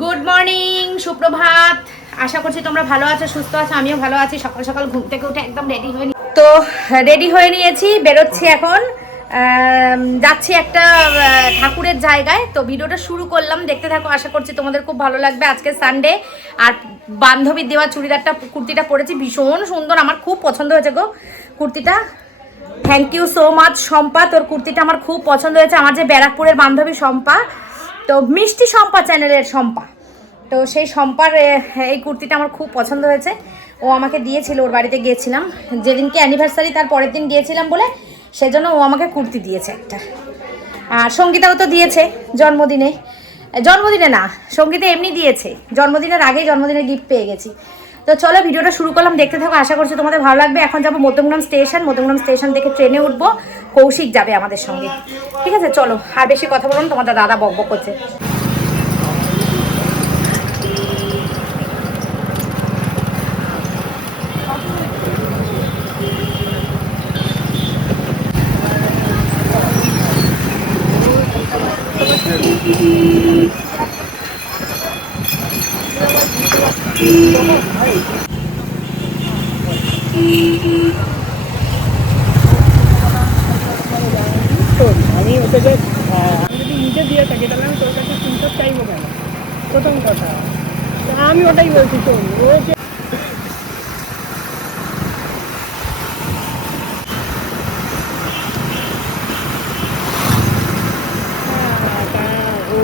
Good morning, সুপ্রভাত। আশা করছি তোমরা ভালো আছো, সুস্থ আছো। আমিও ভালো আছি। সকাল সকাল ঘুম থেকে উঠে একদম রেডি হয়ে নিয়েছি, বেরোচ্ছি এখন। যাচ্ছি একটা ঠাকুরের জায়গায়। তো ভিডিওটা শুরু করলাম, দেখতে থাকো। আশা করছি তোমাদের খুব ভালো লাগবে। আজকে সানডে, আর বান্ধবীর দেওয়া কুর্তিটা পরেছি, ভীষণ সুন্দর। আমার খুব পছন্দ হয়েছে গো কুর্তিটা। Thank you so much Shampa, তোর কুর্তিটা আমার খুব পছন্দ হয়েছে। আমার যে ব্যারাকপুরের বান্ধবী শম্পা, তো মিষ্টি শম্পা চ্যানেলের শম্পা, তো সেই শম্পার এই কুর্তিটা আমার খুব পছন্দ হয়েছে। ও আমাকে দিয়েছিল, ওর বাড়িতে গিয়েছিলাম যেদিনকে অ্যানিভার্সারি, তার পরের দিন গিয়েছিলাম বলে, সেজন্য ও আমাকে কুর্তি দিয়েছে একটা। আর সঙ্গীতাও তো দিয়েছে জন্মদিনে না, সঙ্গীতা এমনি দিয়েছে, জন্মদিনের আগেই জন্মদিনের গিফট পেয়ে গেছি। তো চলো ভিডিওটা শুরু করলাম, দেখতে থাকো। আশা করছি তোমাদের ভালো লাগবে। এখন যাবো মধ্যমগ্রাম স্টেশন থেকে ট্রেনে উঠবো। কৌশিক যাবে আমাদের সঙ্গে, ঠিক আছে? চলো, আর বেশি কথা বলুন, তোমাদের দাদা বকবক করছে। আমি ওটাকে আমি যদি নিজে দিয়ে থাকি তাহলে আমি তোর কাছে স্ক্রিনশট চাইবো কেন? প্রথম কথা, আমি ওটাই বলছি। শোন, ও যে ও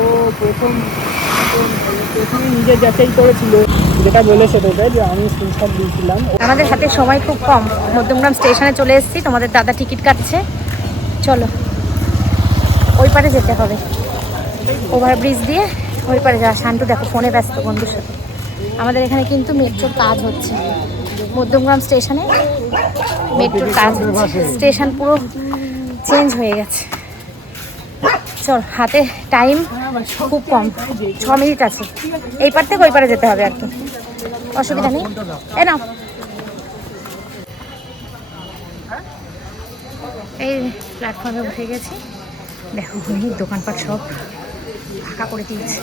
প্রথমে নিজে যাচাই করেছিল, যেটা বলেছে তোকে যে আমি স্ক্রিনশট দিয়েছিলাম। আমাদের হাতে সময় খুব কম। মধ্যমগ্রাম স্টেশনে চলে এসেছি, তোমাদের দাদা টিকিট কাটছে। চলো, ওই পারে যেতে হবে, ওভারব্রিজ দিয়ে ওই পারে যাওয়া। শান্তু দেখো ফোনে ব্যস্ত বন্ধুর সাথে। আমাদের এখানে কিন্তু মেট্রোর কাজ হচ্ছে, মধ্যমগ্রাম স্টেশনে মেট্রোর কাজ হচ্ছে। স্টেশন পুরো চেঞ্জ হয়ে গেছে। চল, হাতে টাইম খুব কম, 6 মিনিট আছে। এই পার থেকে ওই পারে যেতে হবে আর কি, অসুবিধা নেই। এ নাও, এই প্ল্যাটফর্মে উঠে গেছি। দেখো অনেক দোকানপাট সব ফাঁকা করে দিয়েছে।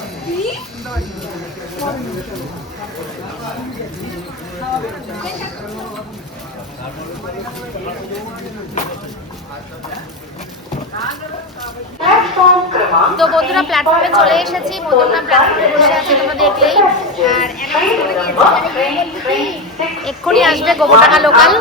তো বন্ধুরা, প্ল্যাটফর্মে চলে এসেছি। মধ্যমগ্রাম প্ল্যাটফর্মে বসে আছি, তোমরা দেখলেই। আর এক্ষুনি আসবে গোবরডাঙ্গা লোকাল।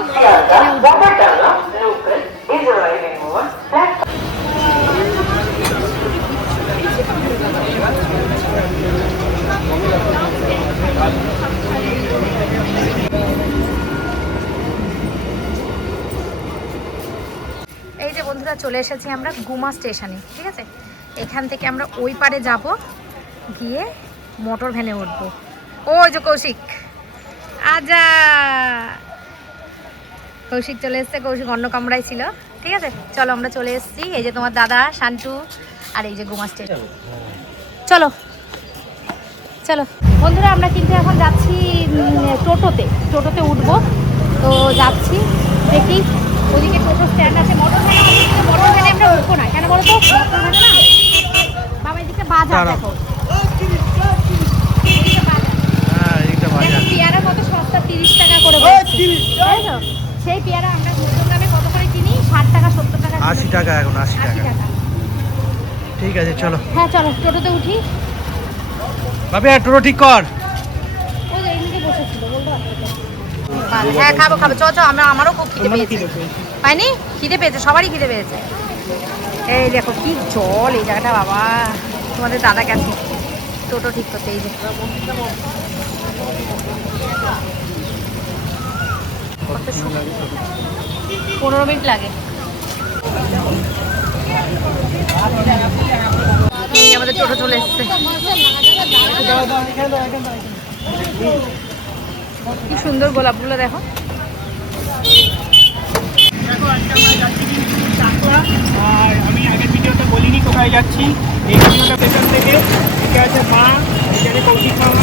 এই যে বন্ধুরা, চলে এসেছি আমরা গুমা স্টেশনে, ঠিক আছে? এখান থেকে আমরা ওই পারে যাব, গিয়ে মোটর ভ্যানে উঠবো। ওই যে কৌশিক, আজা কৌশিক চলে এসছে। কৌশিক অন্য কামরায় ছিল, ঠিক আছে? চলো, আমরা চলে এসেছি। এই যে তোমার দাদা শান্তু, আর এই যে গুমা স্টেশন। চলো চলো বন্ধুরা, আমরা কিন্তু এখন যাচ্ছি টোটোতে উঠবো। তো যাচ্ছি, দেখি ওদিকে টোটো স্ট্যান্ড আছে। মোটর ভ্যানে আমরা উঠবো না, কেন বলো তো? মোটর ভ্যানে না বাবা, এদিকে বাজার দেখো, পেয়ারা কত সস্তা, 30 টাকা করে, তাই তো? সেই পেয়ারা আমরা মধ্যমগ্রামে কত করে কিনি? 60 টাকা, 70 টাকা, 80 টাকা এখন, 80 টাকা। ঠিক আছে, চলো। হ্যাঁ চলো, টোটোতে উঠি। বাবা টোটো ঠিক কর। ওই যে এদিকে বসেছিল, বলতে পারছো? হ্যাঁ খাবো, চ আমারও খুব খিদে পেয়েছে। পাইনি? খিদে পেয়েছে, সবারই খিদে পেয়েছে। এই দেখো কি জল এই জায়গাটা, বাবা। তোমাদের দাদা গেছে টোটো ঠিক করতে। এই যে 15 মিনিট লাগে। আমাদের টোটো চলে এসছে। কি সুন্দর গোলাপগুলো দেখো। আর আমি আগের ভিডিওতে বলিনি কোথায় যাচ্ছি। এই ভিডিওটা পেছন থেকে, এটা আছে মা, এখানে কৌশিক মামা।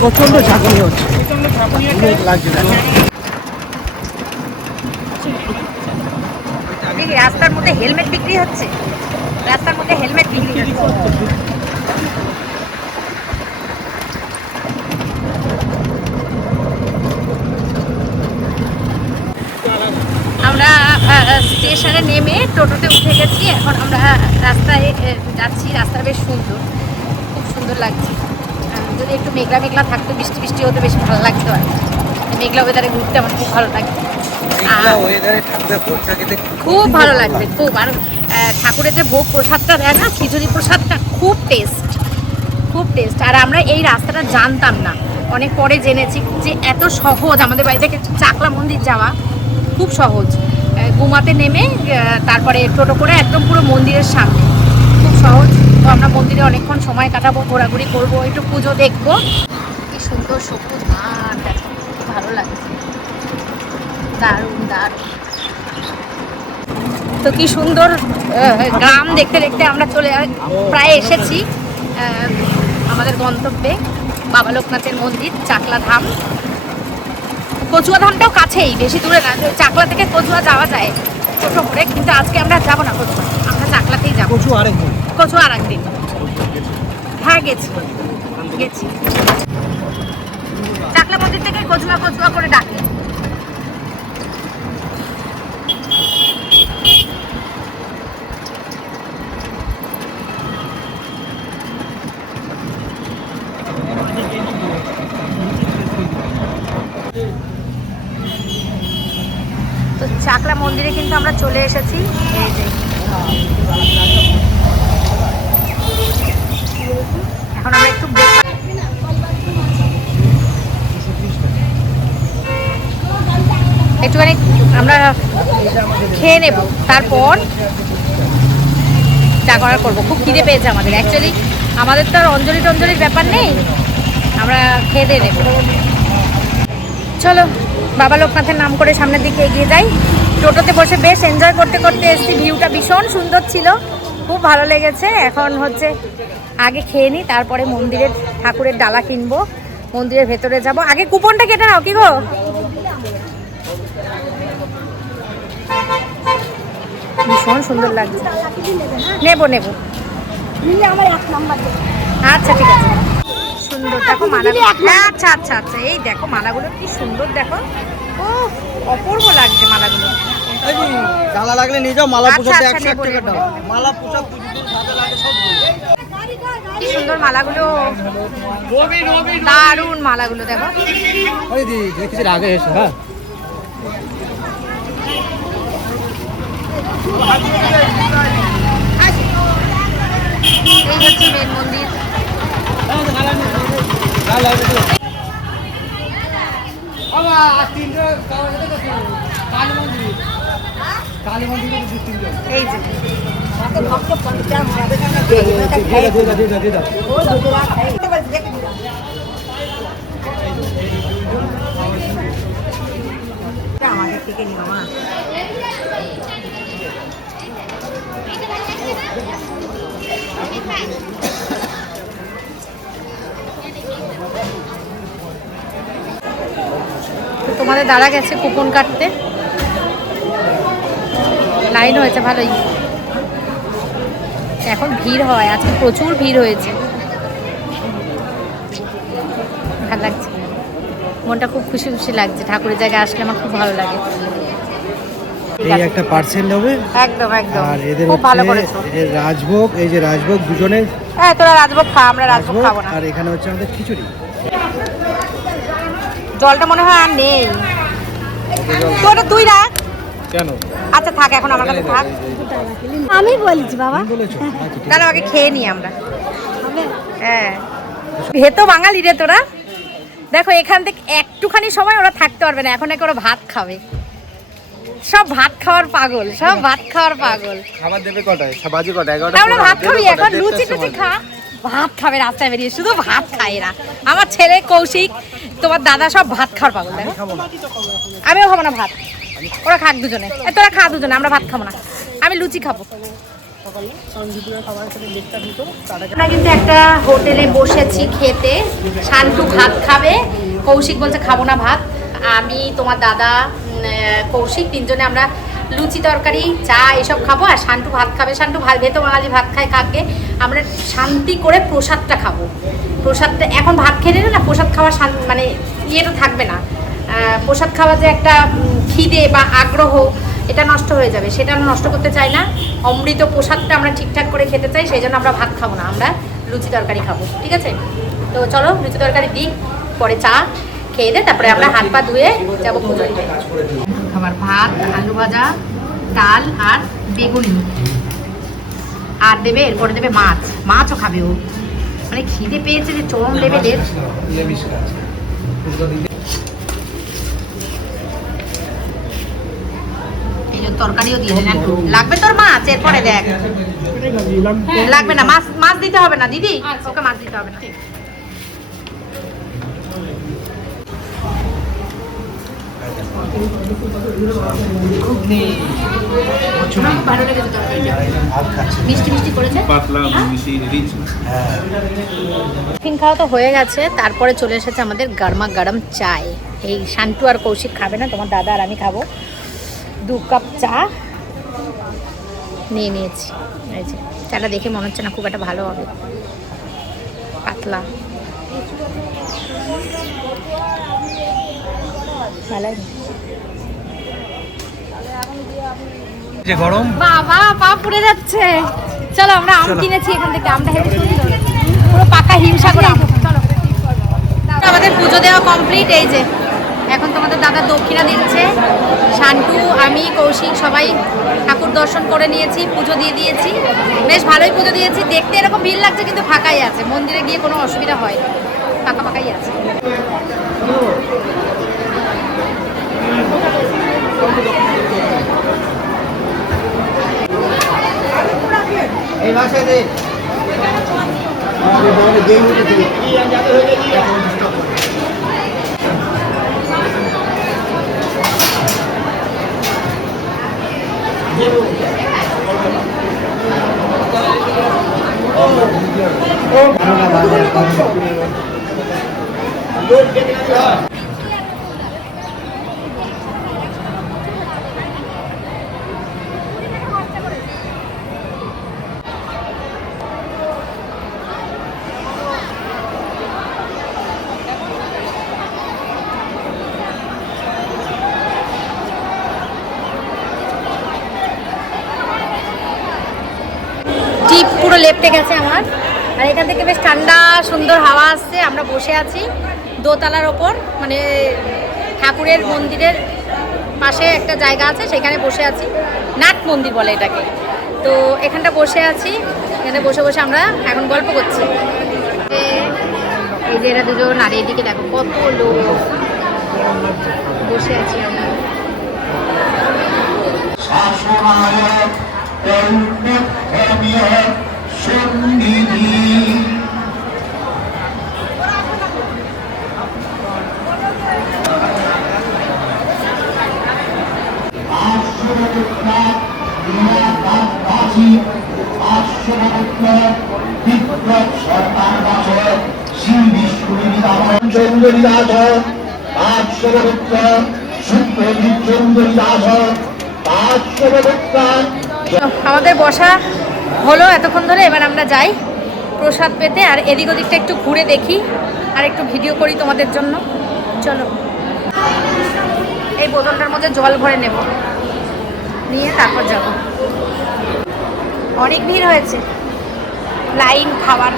প্রচন্ড ঝাঁকুনি হচ্ছে, লাগছে। বিক্রি হচ্ছে, রাস্তার মধ্যে হেলমেট বিক্রি হচ্ছে। আমরা স্টেশনে নেমে টোটোতে উঠে গেছি, এখন আমরা রাস্তায় যাচ্ছি। রাস্তা বেশ সুন্দর, খুব সুন্দর লাগছে। যদি একটু মেঘলা মেঘলা থাকতো, বৃষ্টি বৃষ্টি হতে বেশি ভালো লাগতো। আর মেঘলা ওয়েদারে ঘুরতে আমার খুব ভালো লাগে, খুব ভালো লাগবে খুব। আর ঠাকুরের যে ভোগ প্রসাদটা দেয় না, খিচুড়ি প্রসাদটা খুব টেস্ট, খুব টেস্ট। আর আমরা এই রাস্তাটা জানতাম না, অনেক পরে জেনেছি যে এত সহজ আমাদের বাড়ি থেকে চাকলা মন্দির যাওয়া, খুব সহজ। গুমাতে নেমে তারপরে টোটো করে একদম পুরো মন্দিরের সামনে, খুব সহজ। তো আমরা মন্দিরে অনেকক্ষণ সময় কাটাবো, ঘোরাঘুরি করবো, একটু পুজো দেখবো। কি সুন্দর সবুজ মাঠ, দেখো কি ভালো লাগছে, দারুণ দারুণ। তো কি সুন্দর গ্রাম দেখতে দেখতে আমরা প্রায় এসেছি আমাদের গন্তব্যে, বাবা লোকনাথের মন্দির, চাকলা ধাম। কচুয়া ধামটাও কাছেই, বেশি দূরে না। চাকলা থেকে কচুয়া যাওয়া যায় টোটো করে, কিন্তু আজকে আমরা যাবো না কচুয়া, আমরা চাকলাতেই যাবো। কচুয়া আর একদিন। হ্যাঁ গেছি গেছি, চাকলা মন্দির থেকে কচুয়া কচুয়া করে ডাকে। তো চাকলা মন্দিরে কিন্তু আমরা চলে এসেছি। এই যে এখন আমরা একটু একটুখানি আমরা খেয়ে নেব, তারপর চা করা করবো। খুব খিদে পেয়েছে আমাদের, অ্যাকচুয়ালি আমাদের তো আর অঞ্জলি টঞ্জলির ব্যাপার নেই, আমরা খেয়ে দিয়ে নেব। চলো বাবা লোকনাথের নাম করে সামনের দিকে এগিয়ে যাই। টোটোতে বসে বেশ এনজয় করতে করতে এসেছি, ভিউটা ভীষণ সুন্দর ছিল, খুব ভালো লেগেছে। এখন হচ্ছে আগে খেয়ে নিই, তারপরে মন্দিরের ঠাকুরের ডালা কিনবো, মন্দিরের ভেতরে যাব। আগে কুপনটা কেটে নাও, কি গো? ভীষণ সুন্দর লাগছে, নেবো নেবো। আচ্ছা ঠিক আছে, সুন্দর দেখো মালাগুলো। আচ্ছা আচ্ছা আচ্ছা, এই দেখো মালাগুলো কি সুন্দর, দেখো ও অপূর্ব লাগছে মালাগুলো। ডালা লাগলে নিয়ে যাও, মালা আচ্ছা, পোষাতে আচ্ছা, 100 নেবো, টাকা নেবো, দাও। নেবো। মালা পোষা পুজোতে সাথে লাগে সব। কি সুন্দর মালাগুলো, দারুণ মালাগুলো দেখো। ওই দি দেখছিস আগে এসে। হ্যাঁ এই হচ্ছে মেন মন্দির। এই যে আমাদের থেকে নিও মা। তোমাদের দাঁড়া গেছে কুপন কাটতে, লাইন হয়েছে ভালোই। এখন ভিড় হয়, আজকে প্রচুর ভিড় হয়েছে, ভালো লাগছে, মনটা খুব খুশি খুশি লাগছে। ঠাকুরের জায়গায় আসলে আমার খুব ভালো লাগে। এই একটা পার্সেল নেবে একদম একদম, আর এদের খুব ভালো করেছো। এই রাজভোগ, এই যে রাজভোগ দুজনের। হ্যাঁ তোরা রাজভোগ খা, আমরা রাজভোগ খাবো না। আর এখানে হচ্ছে আমাদের খিচুড়ি। জলটা মনে হয় আর নেই, তোটা তুই রাখ। কেন? আচ্ছা থাক, এখন আমার কাছে থাক। আমি বলছি বাবা, বলেছো? তাহলে আগে খেয়ে নিই আমরা। হ্যাঁ ভেতো বাঙালি রে তোরা। দেখো এখান থেকে একটুখানি সময় ওরা থাকতে পারবে না, এখন নাকি ওরা ভাত খাবে। সব ভাত খাওয়ার পাগল, সব ভাত খাওয়ার পাগল। খাবার দেবে কটায়? বাজে কটায়? 11টা। আমরা ভাত খাবি এখন, লুচি টুচি খা, ভাত খাবে রাস্তায় বেরিয়ে, শুধু ভাত খায় এরা। আমার ছেলে কৌশিক, তোমার দাদা সব ভাত খাওয়ার পাগল। দেখো আমিও খাবো না ভাত, ওরা খাক দুজনে। তোরা খা দুজনে, আমরা ভাত খাবো না, আমি লুচি খাবো। আমরা কিন্তু একটা হোটেলে বসেছি খেতে, শান্তু ভাত খাবে, কৌশিক বলছে খাবো না ভাত। আমি, তোমার দাদা, কৌশিক তিনজনে আমরা লুচি তরকারি চা এসব খাবো, আর শান্টু ভাত খাবে। শান্টু ভাত ভেতো বাঙালি ভাত খায় খাকে, আমরা শান্তি করে প্রসাদটা খাবো। প্রসাদটা এখন ভাত খেয়ে নিলে না প্রসাদ খাওয়ার মানে ইয়েটা থাকবে না। প্রসাদ খাওয়া যে একটা খিদে বা আগ্রহ এটা নষ্ট হয়ে যাবে, সেটা আমরা নষ্ট করতে চাই না। অমৃত প্রসাদটা আমরা ঠিকঠাক করে খেতে চাই, সেই জন্য আমরা ভাত খাবো না, আমরা লুচি তরকারি খাবো। ঠিক আছে, তো চলো লুচি তরকারি দিই, পরে চা খেয়ে দে, তারপরে আমরা হাত পা ধুয়ে যাবো পুজোয়। খাবার ভাত, আলু ভাজা, ডাল আর বেগুনি, আর দেবে এরপরে দেবে মাছ। মাছও খাবে ও, মানে খিদে পেয়েছে যে চরম লেভেলের। এই যে তরকারিও দিয়ে দেন একটু। লাগবে তোর মাছ? এরপরে দেখ লাগবে না মাছ, মাছ দিতে হবে না দিদি, ওকে মাছ দিতে হবে না। ভালো লেগেছে তরকারিটা, মিষ্টি মিষ্টি করেছে। টিফিন খাওয়া তো হয়ে গেছে, তারপরে চলে এসেছে আমাদের গরমা গরম চায়। এই শান্টু আর কৌশিক খাবে না, তোমার দাদা আর আমি খাবো। 2 কাপ চা নিয়ে নিয়েছি। এই যে চাটা দেখে মনে হচ্ছে না খুব একটা ভালো হবে, পাতলা। ভালো গরম বাবা, পা পুড়ে যাচ্ছে। চলো আমরা আম কিনেছি এখান থেকে, আমটা হেভি সুন্দর, পুরো পাকা হিমসাগর আম। চলো, আমাদের পুজো দেওয়া কমপ্লিট। এই যে এখন তোমাদের দাদা দক্ষিণা দিচ্ছে। শান্টু, আমি, কৌশিক সবাই ঠাকুর দর্শন করে নিয়েছি, পুজো দিয়ে দিয়েছি। বেশ ভালোই পুজো দিয়েছি। দেখতে এরকম ভিড় লাগছে কিন্তু ফাঁকাই আছে, মন্দিরে গিয়ে কোনো অসুবিধা হয়, ফাঁকা ফাঁকাই আছে। এই ভাষায় দে টিপ পুরো লেপটে গেছে আমার, আর এখান থেকে বেশ ঠান্ডা সুন্দর হাওয়া আসছে। আমরা বসে আছি দোতলার ওপর, মানে ঠাকুরের মন্দিরের পাশে একটা জায়গা আছে, সেখানে বসে আছি। নাট মন্দির বলে এটাকে। তো এখানটা বসে আছি, এখানে বসে বসে আমরা এখন গল্প করছি। এই যে এরা দুজন, আর এদিকে দেখো কত লোক বসে আছি আমরা। আমাদের বসা হলো এতক্ষণ ধরে, এবার আমরা যাই প্রসাদ পেতে, আর এদিক ওদিকটা একটু ঘুরে দেখি আর একটু ভিডিও করি তোমাদের জন্য। চলো, এই বোতলটার মধ্যে জল ভরে নেব, নিয়ে তারপর যাব। অনেক ভিড় হয়েছে, লাইন খাবার।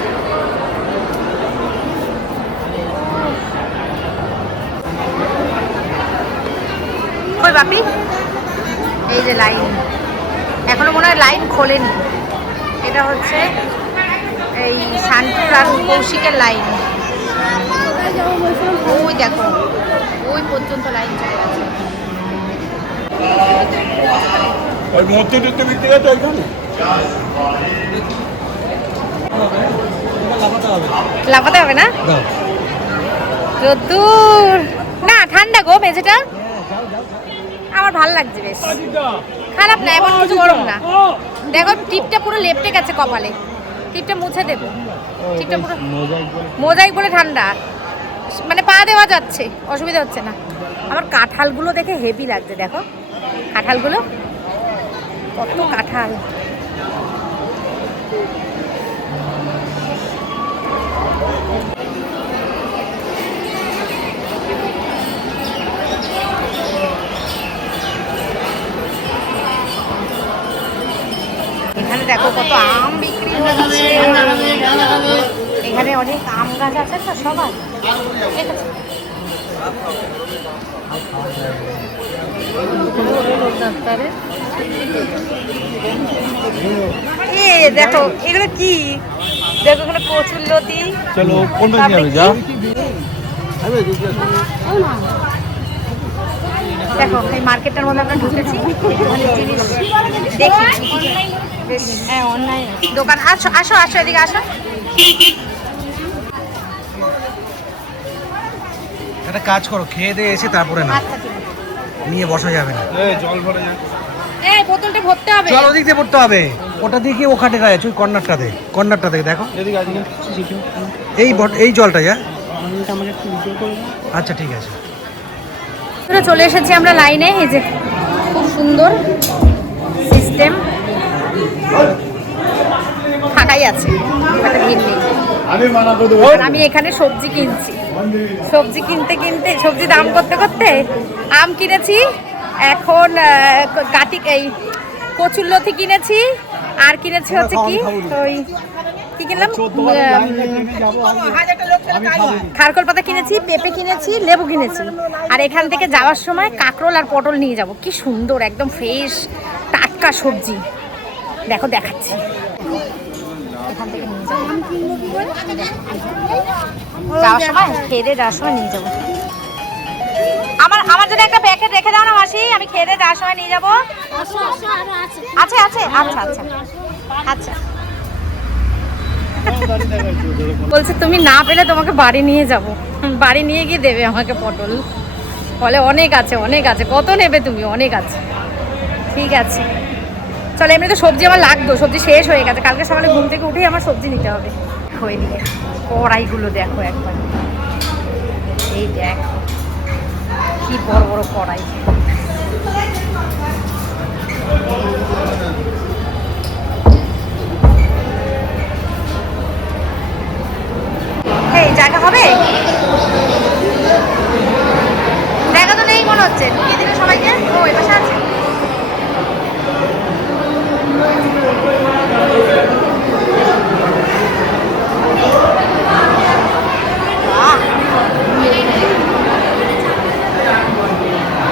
কই বাপি, এই যে লাইন, এখনো মনে হয় লাইন খোলেনি। এটা হচ্ছে এই শান্তুর আর কৌশিকের লাইন। ওই দেখো, ওই পর্যন্ত লাইন চলে গেছে। ওই মূর্তি টুর্তি বিক্রি আছে ওইখানে, লাফাতে হবে না? রোদ্দুর না, ঠান্ডা গো মেঝেটা, আমার ভাল লাগছে বেশ, খারাপ না, এমন কিছু গরম না। দেখো টিপটা পুরো লেপটে গেছে কপালে, টিপটা মুছে দেবো। টিপটা পুরো মোজাইক বলে ঠান্ডা, মানে পা দেওয়া যাচ্ছে, অসুবিধা হচ্ছে না। আমার কাঁঠালগুলো দেখে হেভি লাগছে, দেখো কাঁঠালগুলো কত কাঁঠাল। এখানে দেখো কত আম বিক্রি হচ্ছে। এখানে অনেক আম গাছ আছে তো সবার। দেখো এগুলো কি, দেখো এখানে কচুরলতি। চলো কোনটা নিয়ে যাবে যা দেখো এই মার্কেটটার মধ্যে আমরা ঢুকেছি, একটুখানি জিনিস দেখি। বেশ হ্যাঁ অনলাইন দোকান। আসো আসো আসো এদিকে আসো। একটা কাজ করো, খেয়ে দিয়ে এসে তারপরে না আচ্ছা ঠিক আছে। নিয়ে বসা যাবে না। জল ভরে যা, এই বোতলটা ভরতে হবে। জল ওদিক দিয়ে পড়তে হবে। ওটা দিয়ে কি ওখানে গায়ে ওই কর্নারটাতে, কর্নারটাতে দেখো এই জলটা যা। আচ্ছা ঠিক আছে। চলে এসেছি আমরা লাইনে। এই যে খুব সুন্দর সিস্টেম, ফাঁকাই আছে, একটা ভিড় নেই। আর আমি এখানে সবজি কিনছি। সবজি কিনতে কিনতে, সবজি দাম করতে করতে আম কিনেছি, এখন এই কচুরলতি কিনেছি, আর কিনেছি হচ্ছে কি ওই কি কিনলাম, খারকোল পাতা কিনেছি, পেঁপে কিনেছি, লেবু কিনেছি। আর এখান থেকে যাওয়ার সময় কাঁকরোল আর পটল নিয়ে যাব। কি সুন্দর একদম ফ্রেশ টাটকা সবজি। দেখো দেখাচ্ছি, এখান থেকে নিয়ে যাবো। যাওয়ার সময় খেয়ে দিয়ে যাওয়ার সময় নিয়ে যাবো। আমার জন্য একটা প্যাকেট রেখে দাও না মাসি, আমি খেয়ে দিয়ে যাওয়ার সময় নিয়ে যাবো। আছে আছে আচ্ছা আচ্ছা আচ্ছা। বলছে তুমি না পেলে তোমাকে বাড়ি নিয়ে যাব, বাড়ি নিয়ে গিয়ে দেবে আমাকে পটল। বলে অনেক আছে অনেক আছে, কত নেবে তুমি, অনেক আছে। ঠিক আছে চলো, এমনি তো সবজি আমার লাগতো, সবজি শেষ হয়ে গেছে। কালকে সকালে ঘুম থেকে উঠেই আমার সবজি নিতে হবে। হয়ে নিয়ে কড়াইগুলো দেখো একবার, এই দেখো কি বড় বড় কড়াই। এই জায়গা হবে, জায়গা তো নেই মনে হচ্ছে। ঢুকিয়ে দিলে সবাইকে। ও এই পাশে আছে।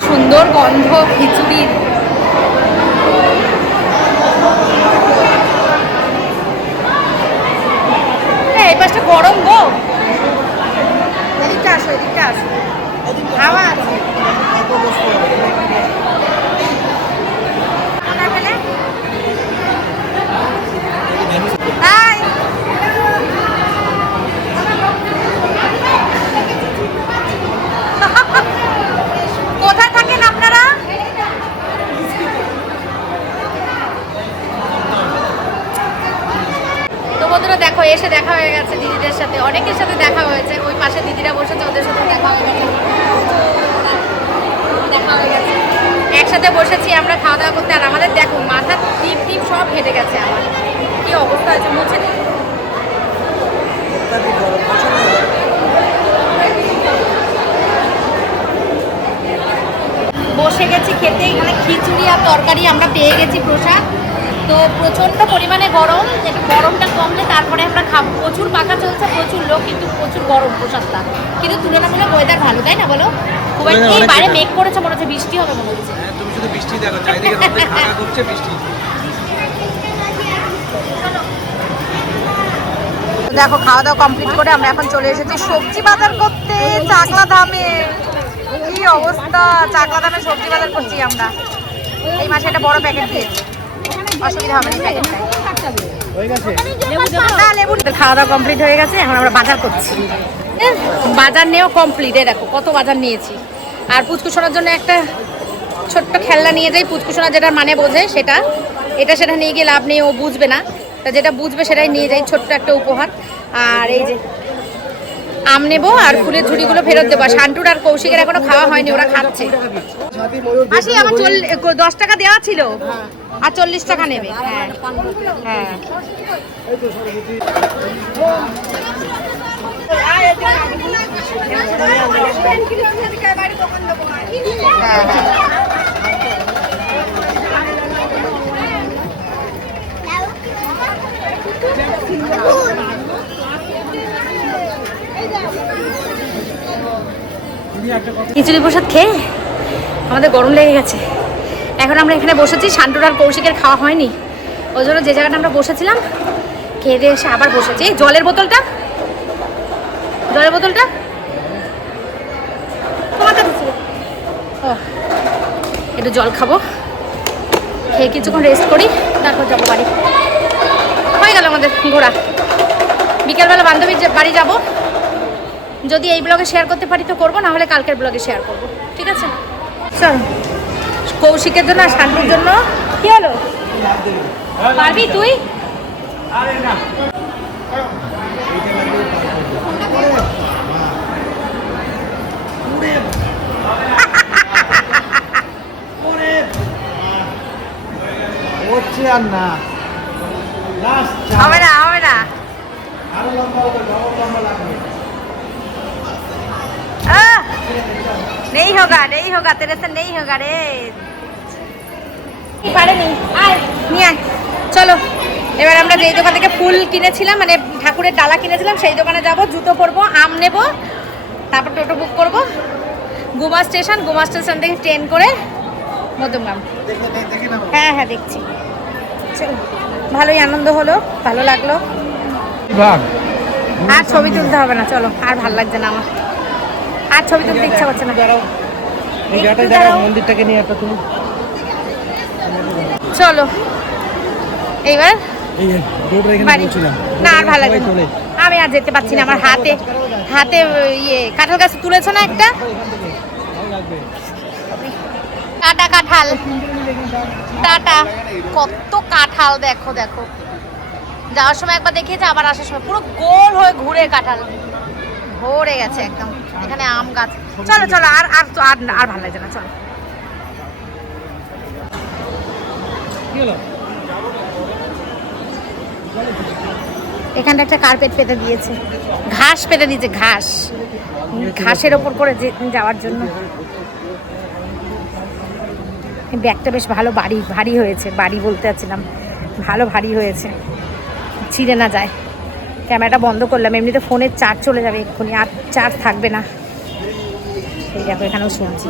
সুন্দর গন্ধ খিচুড়ির। এই পাশটা গরম গো, এদিকটা আসো এদিকটা আসো, হাওয়া আছে। কোথায় থাকেন আপনারা? তো বন্ধুরা দেখো, এসে দেখা হয়ে গেছে দিদিদের সাথে, অনেকের সাথে দেখা হয়েছে। ওই পাশে দিদিরা বসেছে, ওদের সাথে দেখা হয়ে গেছে, দেখা হয়ে গেছে। একসাথে বসেছি আমরা খাওয়া দাওয়া করতে। আর আমাদের দেখো মাথা টিপ টিপ সব ফেটে গেছে। আমার কি অবস্থা হয়েছে, মুছে দিই। বসে গেছি খেতে। এখানে খিচুড়ি আর তরকারি আমরা পেয়ে গেছি প্রসাদ। তো প্রচণ্ড পরিমাণে গরম, একটু গরমটা কমলে তারপরে আমরা খাবো। প্রচুর পাকা চলছে, প্রচুর লোক, কিন্তু প্রচুর গরম প্রসাদটা। কিন্তু তুলনামূলক ওয়েদার ভালো, তাই না বলো? খুব একটা বাইরে মেঘ করেছে, মনে হচ্ছে বৃষ্টি হবে মনে হচ্ছে। তুমি শুধু বৃষ্টি দেখো, চারিদিকে রোদে খাড়া করছে বৃষ্টি। দেখো খাওয়া দাওয়া কমপ্লিট করে আমরা এখন চলে এসেছি সবজি বাজার করতে চাকলা ধামে। কি অবস্থা, চাকলা ধামে সবজি বাজার করছি আমরা। এই মাসে একটা বড় প্যাকেট দিয়েছি, অসুবিধা হবে না প্যাকেটটায়। খাওয়া দাওয়া কমপ্লিট হয়ে গেছে, এখন আমরা বাজার করছি। বাজার নেওয়া কমপ্লিট। দেখো কত বাজার নিয়েছি। আর পুচকুসোনার জন্য একটা ছোট্ট খেলনা নিয়ে যাই। পুচকুসোনা যেটা মানে বোঝে সেটা, সেটা নিয়ে গিয়ে লাভ নেই, ও বুঝবে না। তা যেটা বুঝবে সেটাই নিয়ে যাই, ছোট্ট একটা উপহার। আর এই যে আম নেবো আর ফুলের ঝুড়িগুলো ফেরত দেবো। শান্টুর আর কৌশিকের এখনো খাওয়া হয়নি, ওরা খাচ্ছে। মাসি আমার 10 টাকা দেওয়া ছিল আর 40 টাকা নেবে। হ্যাঁ হ্যাঁ খিচুড়ি প্রসাদ খেয়ে আমাদের গরম লেগে গেছে। এখন আমরা এখানে বসেছি, শান্টুর আর কৌশিকের খাওয়া হয়নি, ওই জন্য যে জায়গাটা আমরা বসেছিলাম খেয়ে দিয়ে এসে আবার বসেছি। এই জলের বোতলটা ও একটু জল খাবো, খেয়ে কিছুক্ষণ রেস্ট করি, তারপর যাবো বাড়ি। হয়ে গেল আমাদের ঘোরা। বিকেলবেলা বান্ধবীর বাড়ি যাব, যদি এই ব্লগে শেয়ার করতে পারি তো করবো, না হলে কালকের ব্লগে শেয়ার করবো, ঠিক আছে? চল, কৌশিকের জন্য আর শান্তির জন্য। কি হলো, পারবি তুই? আর না হবে না, হবে না। नहीं होगा तेरे से नहीं होगा रे। পারেনি, আয় নিয়ে আয়। চলো এবার আমরা যেই দোকান থেকে ফুল কিনেছিলাম, মানে ঠাকুরের ডালা কিনেছিলাম, সেই দোকানে যাব, জুতো পরবো, আম নেব, তারপর টোটো বুক করব, গুমা স্টেশন থেকে ট্রেন করে মধ্যমগ্রাম। হ্যাঁ হ্যাঁ দেখছি। চলো, ভালোই আনন্দ হলো, ভালো লাগলো। আর ছবি তুলতে হবে না, চলো, আর ভালো লাগছে না আমার, আর ছবি তুলতে ইচ্ছা করছে না। মন্দিরটাকে নিয়ে একটা তুমি চলো এইবার বাড়ি। না আর ভালো লাগছে না, আমি আর যেতে পারছি না। আমার হাতে ইয়ে কাঁঠাল গাছ তুলেছো না একটা, টাটা কাঁঠাল, টাটা। কত কাঁঠাল দেখো দেখো, যাওয়ার সময় একবার দেখিয়েছে, আবার আসার সময় পুরো গোল হয়ে ঘুরে কাঁঠাল ভরে গেছে একদম। এখানে আম গাছ। চলো চলো, আর আর আর আর ভালো লাগছে না, চলো। এখানটা একটা কার্পেট পেতে দিয়েছে, ঘাস পেতে দিয়েছে, ঘাসের ওপর করে যাওয়ার জন্য। ব্যাগটা বেশ ভালো ভারী হয়েছে, বাড়ি বলতে চাচ্ছিলাম, ভালো ভারী হয়েছে, ছিঁড়ে না যায়। ক্যামেরাটা বন্ধ করলাম, এমনিতে ফোনের চার্জ চলে যাবে এক্ষুনি, আর চার্জ থাকবে না। এই দেখো এখানেও শুনছি,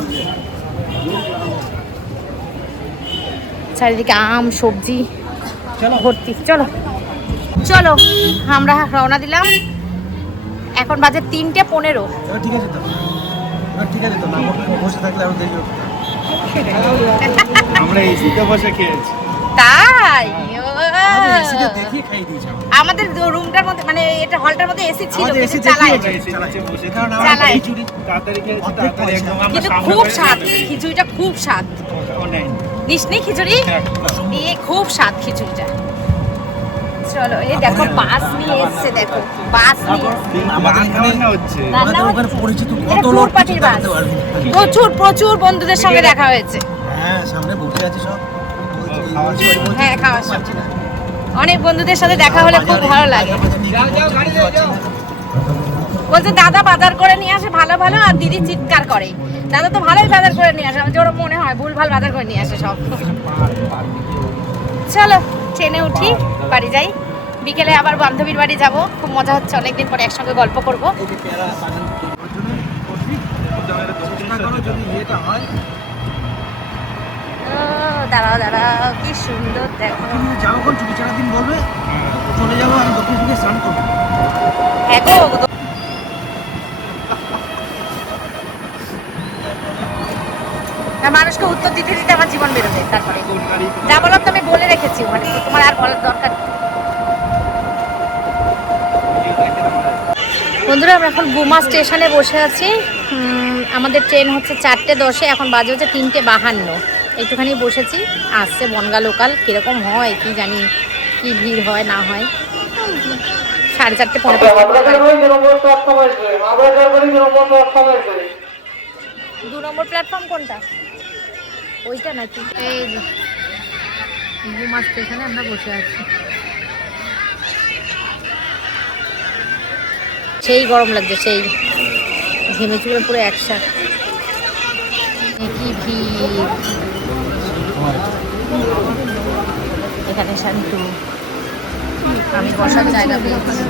চারিদিকে আম সবজি ভর্তি। চলো চলো আমরা রওনা দিলাম, এখন বাজে 3:15। ঠিক আছে তো, ঠিক আছে তো, না বসে থাকলে আরো দেরি হবে। আমরা এসিতে বসে খেয়েছি। তাই এসিতে দেখি খাই দিয়েছি। আমাদের রুমটার মধ্যে, মানে এটা হলটার মধ্যে এসি ছিল, কিন্তু চালাই কিন্তু খুব স্বাদ, খিচুড়িটা খুব স্বাদ। নিসনি খিচুড়ি দিয়ে খুব স্বাদ খিচুড়িটা। চলো এই দেখো বাস নিয়ে এসছে, দেখো বাস নিয়ে প্রচুর বন্ধুদের সঙ্গে দেখা হয়েছে। হ্যাঁ সামনে বসে আছি সব। হ্যাঁ খাওয়া অনেক বন্ধুদের সাথে দেখা হলে খুব ভালো লাগে। বলছে দাদা বাজার করে নিয়ে আসে ভালো ভালো, আর দিদি চিৎকার করে দাদা তো ভালোই বাজার করে নিয়ে আসে। আমার জোর মনে হয় ভুলভাল বাজার করে নিয়ে আসে সব। চলো ট্রেনে উঠি, বাড়ি যাই। বিকেলে আবার বান্ধবীর বাড়ি যাব, খুব মজা হচ্ছে, অনেকদিন পরে একসঙ্গে গল্প করবো। দাঁড়াও দাঁড়াও, কি সুন্দর দেখো। যখন ছুটি ছাড়া দিন বলবে চলে যাবো, আমি দক্ষিণ দিকে স্নান করবো। মানুষকে উত্তর দিতে দিতে আমার জীবন বেরোবে। তারপরে যা বলার তো আমি বলে রেখেছি, মানে তোমার আর বলার দরকার। বন্ধুরা আমরা এখন গুমা স্টেশনে বসে আছি। আমাদের ট্রেন হচ্ছে 4:10, এখন বাজে হচ্ছে 3:52। একটুখানি বসেছি, আসছে বনগা লোকাল, কীরকম হয় কি জানি, কি ভিড় হয় না হয়। 4:30 পৌনে 5 2 নম্বর প্ল্যাটফর্ম কোনটা? ওইটা নাকি? এই ঘুমা স্টেশনে আমরা বসে আছি। সেই গরম লাগছে, সেই ঘেমেছি বলে পুরো একসাথে। কি ভিড় এখানে, শান্তু। আমি বসার জায়গা পেয়েছি।